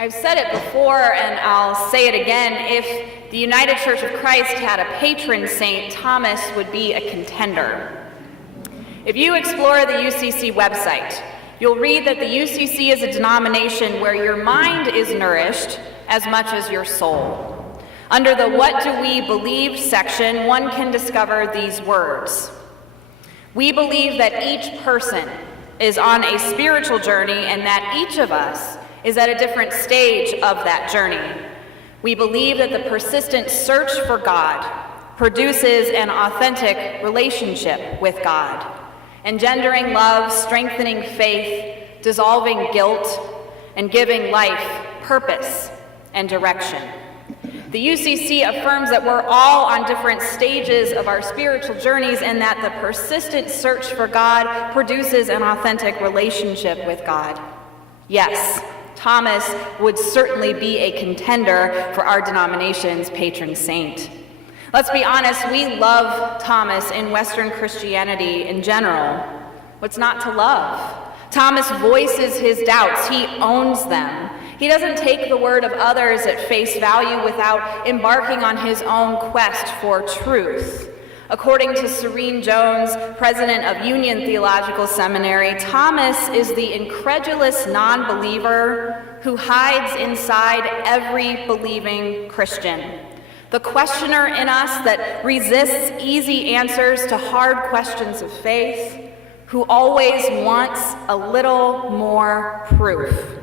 I've said it before, and I'll say it again. If the United Church of Christ had a patron saint, Thomas would be a contender. If you explore the UCC website, you'll read that the UCC is a denomination where your mind is nourished as much as your soul. Under the What Do We Believe section, one can discover these words. We believe that each person is on a spiritual journey and that each of us is at a different stage of that journey. We believe that the persistent search for God produces an authentic relationship with God, engendering love, strengthening faith, dissolving guilt, and giving life purpose and direction. The UCC affirms that we're all on different stages of our spiritual journeys and that the persistent search for God produces an authentic relationship with God. Yes, Thomas would certainly be a contender for our denomination's patron saint. Let's be honest, we love Thomas in Western Christianity in general. What's not to love? Thomas voices his doubts. He owns them. He doesn't take the word of others at face value without embarking on his own quest for truth. According to Serene Jones, president of Union Theological Seminary, Thomas is the incredulous non-believer who hides inside every believing Christian. The questioner in us that resists easy answers to hard questions of faith, who always wants a little more proof.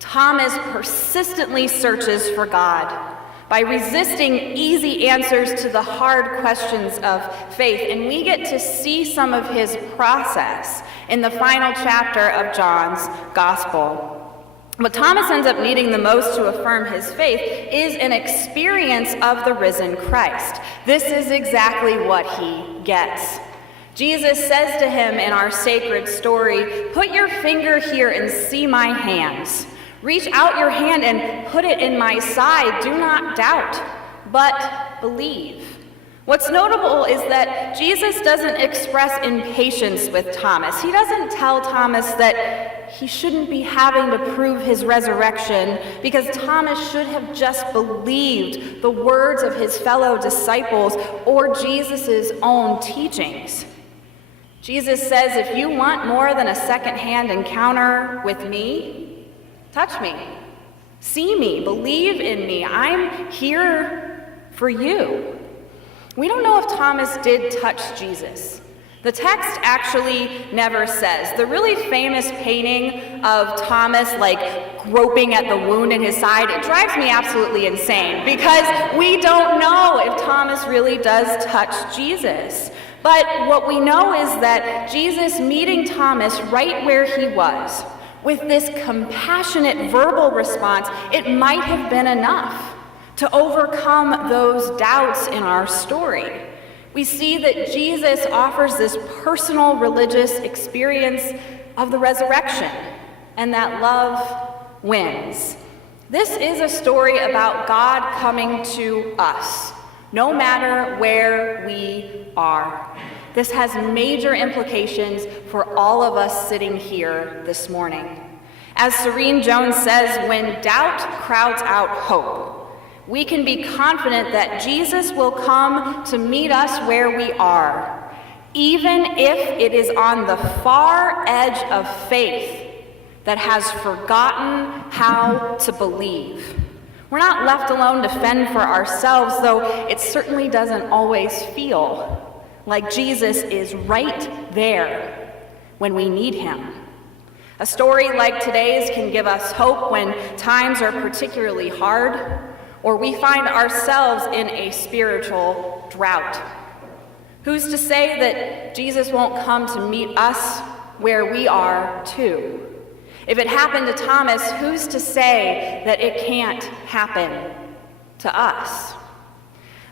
Thomas persistently searches for God by resisting easy answers to the hard questions of faith. And we get to see some of his process in the final chapter of John's Gospel. What Thomas ends up needing the most to affirm his faith is an experience of the risen Christ. This is exactly what he gets. Jesus says to him in our sacred story, "Put your finger here and see my hands. Reach out your hand and put it in my side. Do not doubt, but believe." What's notable is that Jesus doesn't express impatience with Thomas. He doesn't tell Thomas that he shouldn't be having to prove his resurrection because Thomas should have just believed the words of his fellow disciples or Jesus' own teachings. Jesus says, if you want more than a second-hand encounter with me, touch me, see me, believe in me. I'm here for you. We don't know if Thomas did touch Jesus. The text actually never says. The really famous painting of Thomas groping at the wound in his side, it drives me absolutely insane because we don't know if Thomas really does touch Jesus. But what we know is that Jesus meeting Thomas right where he was, with this compassionate verbal response, it might have been enough to overcome those doubts in our story. We see that Jesus offers this personal religious experience of the resurrection, and that love wins. This is a story about God coming to us, no matter where we are. This has major implications for all of us sitting here this morning. As Serene Jones says, when doubt crowds out hope, we can be confident that Jesus will come to meet us where we are, even if it is on the far edge of faith that has forgotten how to believe. We're not left alone to fend for ourselves, though it certainly doesn't always feel like Jesus is right there when we need him. A story like today's can give us hope when times are particularly hard, or we find ourselves in a spiritual drought. Who's to say that Jesus won't come to meet us where we are too? If it happened to Thomas, who's to say that it can't happen to us?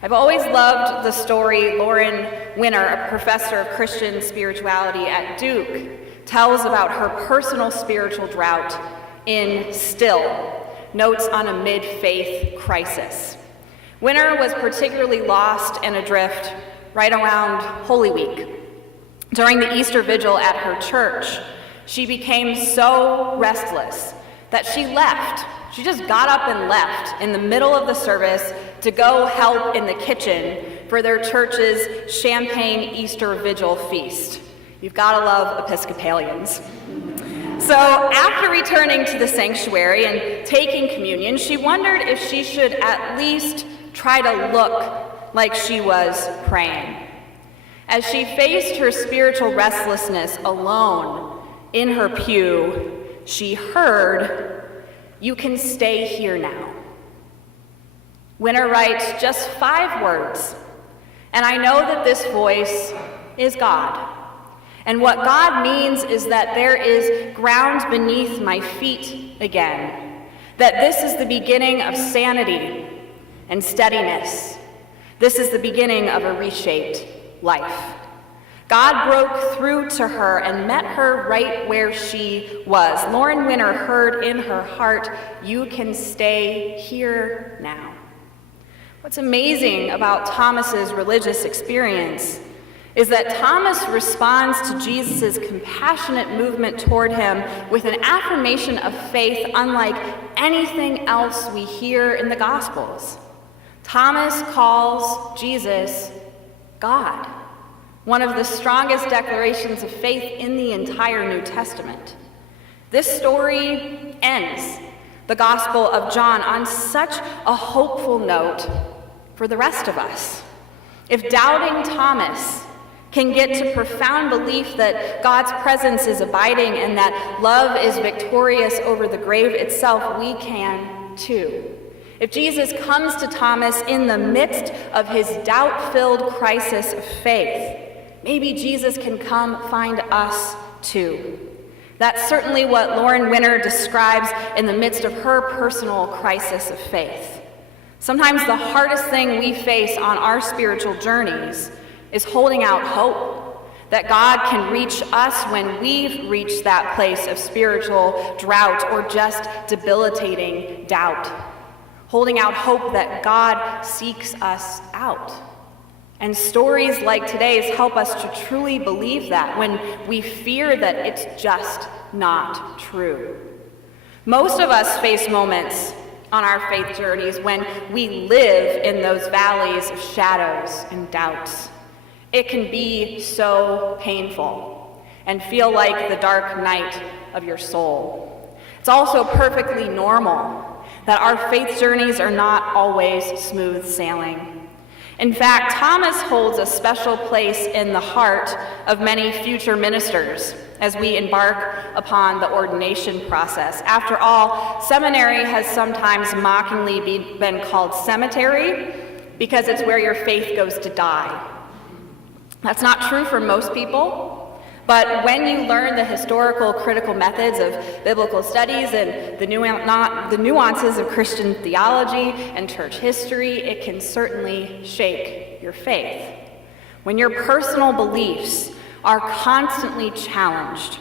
I've always loved the story Lauren Winner, a professor of Christian spirituality at Duke, tells about her personal spiritual drought in Still, Notes on a Mid-Faith Crisis. Winner was particularly lost and adrift right around Holy Week. During the Easter Vigil at her church, she became so restless that she left She just got up and left in the middle of the service to go help in the kitchen for their church's Champagne Easter Vigil feast. You've got to love Episcopalians. So after returning to the sanctuary and taking communion, she wondered if she should at least try to look like she was praying. As she faced her spiritual restlessness alone in her pew, she heard, "You can stay here now." Winner writes just 5 words, and I know that this voice is God. And what God means is that there is ground beneath my feet again, that this is the beginning of sanity and steadiness. This is the beginning of a reshaped life. God broke through to her and met her right where she was. Lauren Winner heard in her heart, "You can stay here now." What's amazing about Thomas's religious experience is that Thomas responds to Jesus' compassionate movement toward him with an affirmation of faith unlike anything else we hear in the Gospels. Thomas calls Jesus God, one of the strongest declarations of faith in the entire New Testament. This story ends the Gospel of John on such a hopeful note for the rest of us. If doubting Thomas can get to profound belief that God's presence is abiding and that love is victorious over the grave itself, we can too. If Jesus comes to Thomas in the midst of his doubt-filled crisis of faith, maybe Jesus can come find us too. That's certainly what Lauren Winner describes in the midst of her personal crisis of faith. Sometimes the hardest thing we face on our spiritual journeys is holding out hope that God can reach us when we've reached that place of spiritual drought or just debilitating doubt. Holding out hope that God seeks us out. And stories like today's help us to truly believe that when we fear that it's just not true. Most of us face moments on our faith journeys when we live in those valleys of shadows and doubts. It can be so painful and feel like the dark night of your soul. It's also perfectly normal that our faith journeys are not always smooth sailing. In fact, Thomas holds a special place in the heart of many future ministers as we embark upon the ordination process. After all, seminary has sometimes mockingly been called cemetery because it's where your faith goes to die. That's not true for most people, but when you learn the historical critical methods of biblical studies and the nuances of Christian theology and church history, it can certainly shake your faith. When your personal beliefs are constantly challenged,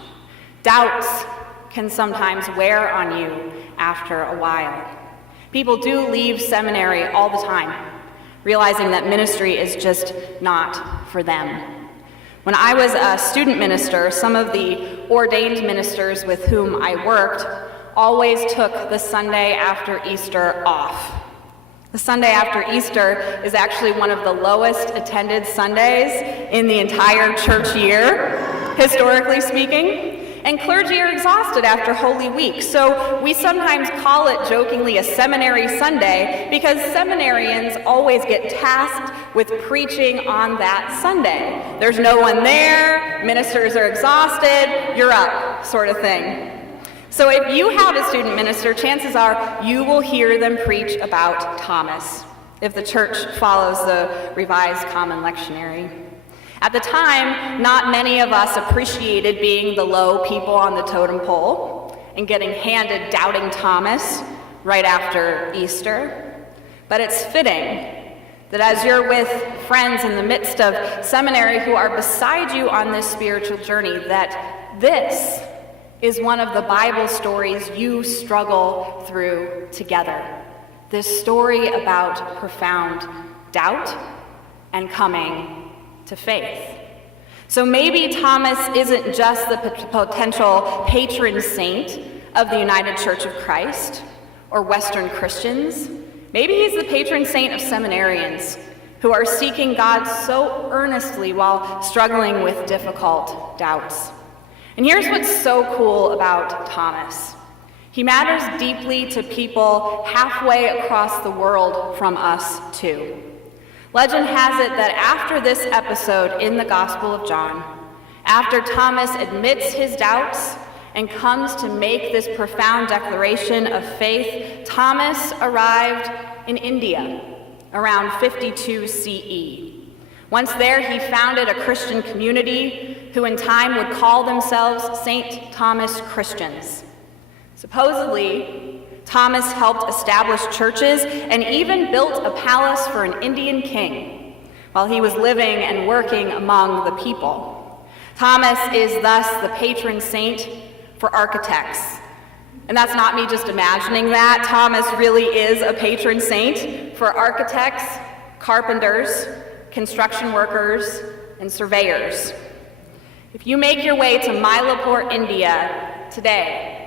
doubts can sometimes wear on you after a while. People do leave seminary all the time, realizing that ministry is just not for them. When I was a student minister, some of the ordained ministers with whom I worked always took the Sunday after Easter off. The Sunday after Easter is actually one of the lowest attended Sundays in the entire church year, historically speaking. And clergy are exhausted after Holy Week, so we sometimes call it jokingly a seminary Sunday because seminarians always get tasked with preaching on that Sunday. There's no one there, ministers are exhausted, you're up, sort of thing. So if you have a student minister, chances are you will hear them preach about Thomas, if the church follows the Revised Common Lectionary. At the time, not many of us appreciated being the low people on the totem pole and getting handed Doubting Thomas right after Easter. But it's fitting that as you're with friends in the midst of seminary who are beside you on this spiritual journey, that this is one of the Bible stories you struggle through together. This story about profound doubt and coming to faith. So maybe Thomas isn't just the potential patron saint of the United Church of Christ, or Western Christians. Maybe he's the patron saint of seminarians who are seeking God so earnestly while struggling with difficult doubts. And here's what's so cool about Thomas. He matters deeply to people halfway across the world from us, too. Legend has it that after this episode in the Gospel of John, after Thomas admits his doubts and comes to make this profound declaration of faith, Thomas arrived in India around 52 CE. Once there, he founded a Christian community who in time would call themselves St. Thomas Christians. Supposedly, Thomas helped establish churches and even built a palace for an Indian king while he was living and working among the people. Thomas is thus the patron saint for architects. And that's not me just imagining that. Thomas really is a patron saint for architects, carpenters, construction workers, and surveyors. If you make your way to Mylapore, India today,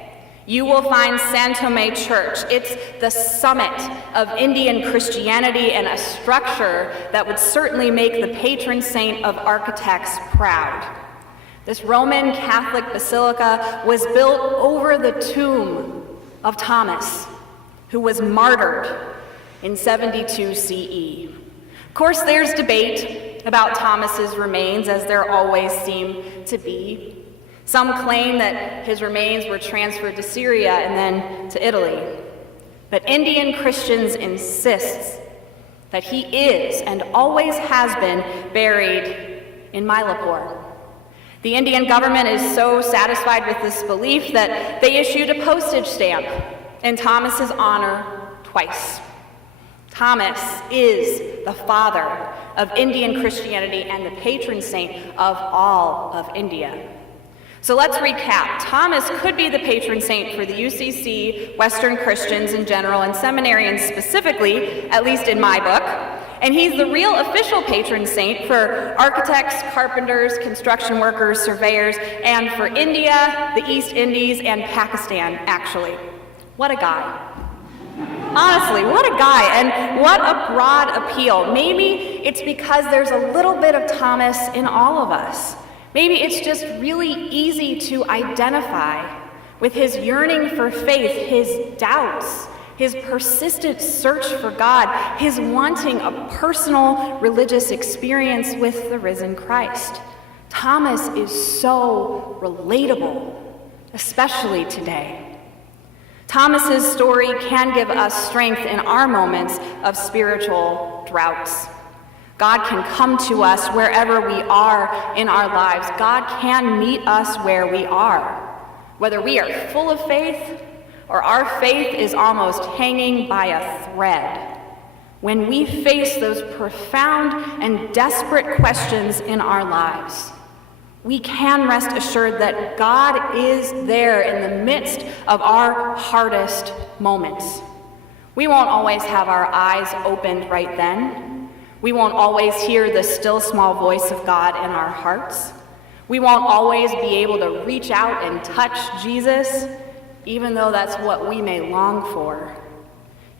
you will find San Tome Church. It's the summit of Indian Christianity and a structure that would certainly make the patron saint of architects proud. This Roman Catholic basilica was built over the tomb of Thomas, who was martyred in 72 CE. Of course, there's debate about Thomas's remains, as there always seem to be. Some claim that his remains were transferred to Syria and then to Italy. But Indian Christians insist that he is and always has been buried in Mylapore. The Indian government is so satisfied with this belief that they issued a postage stamp in Thomas's honor twice. Thomas is the father of Indian Christianity and the patron saint of all of India. So let's recap. Thomas could be the patron saint for the UCC, Western Christians in general, and seminarians specifically, at least in my book. And he's the real official patron saint for architects, carpenters, construction workers, surveyors, and for India, the East Indies, and Pakistan, actually. What a guy. Honestly, what a guy, and what a broad appeal. Maybe it's because there's a little bit of Thomas in all of us. Maybe it's just really easy to identify with his yearning for faith, his doubts, his persistent search for God, his wanting a personal religious experience with the risen Christ. Thomas is so relatable, especially today. Thomas's story can give us strength in our moments of spiritual droughts. God can come to us wherever we are in our lives. God can meet us where we are, whether we are full of faith or our faith is almost hanging by a thread. When we face those profound and desperate questions in our lives, we can rest assured that God is there in the midst of our hardest moments. We won't always have our eyes opened right then. We won't always hear the still small voice of God in our hearts. We won't always be able to reach out and touch Jesus, even though that's what we may long for.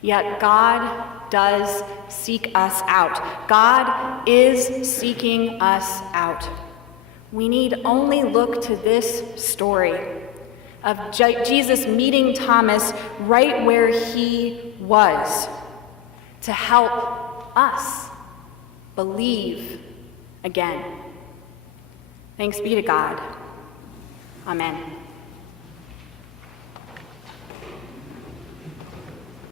Yet God does seek us out. God is seeking us out. We need only look to this story of Jesus meeting Thomas right where he was to help us believe again. Thanks be to God. Amen.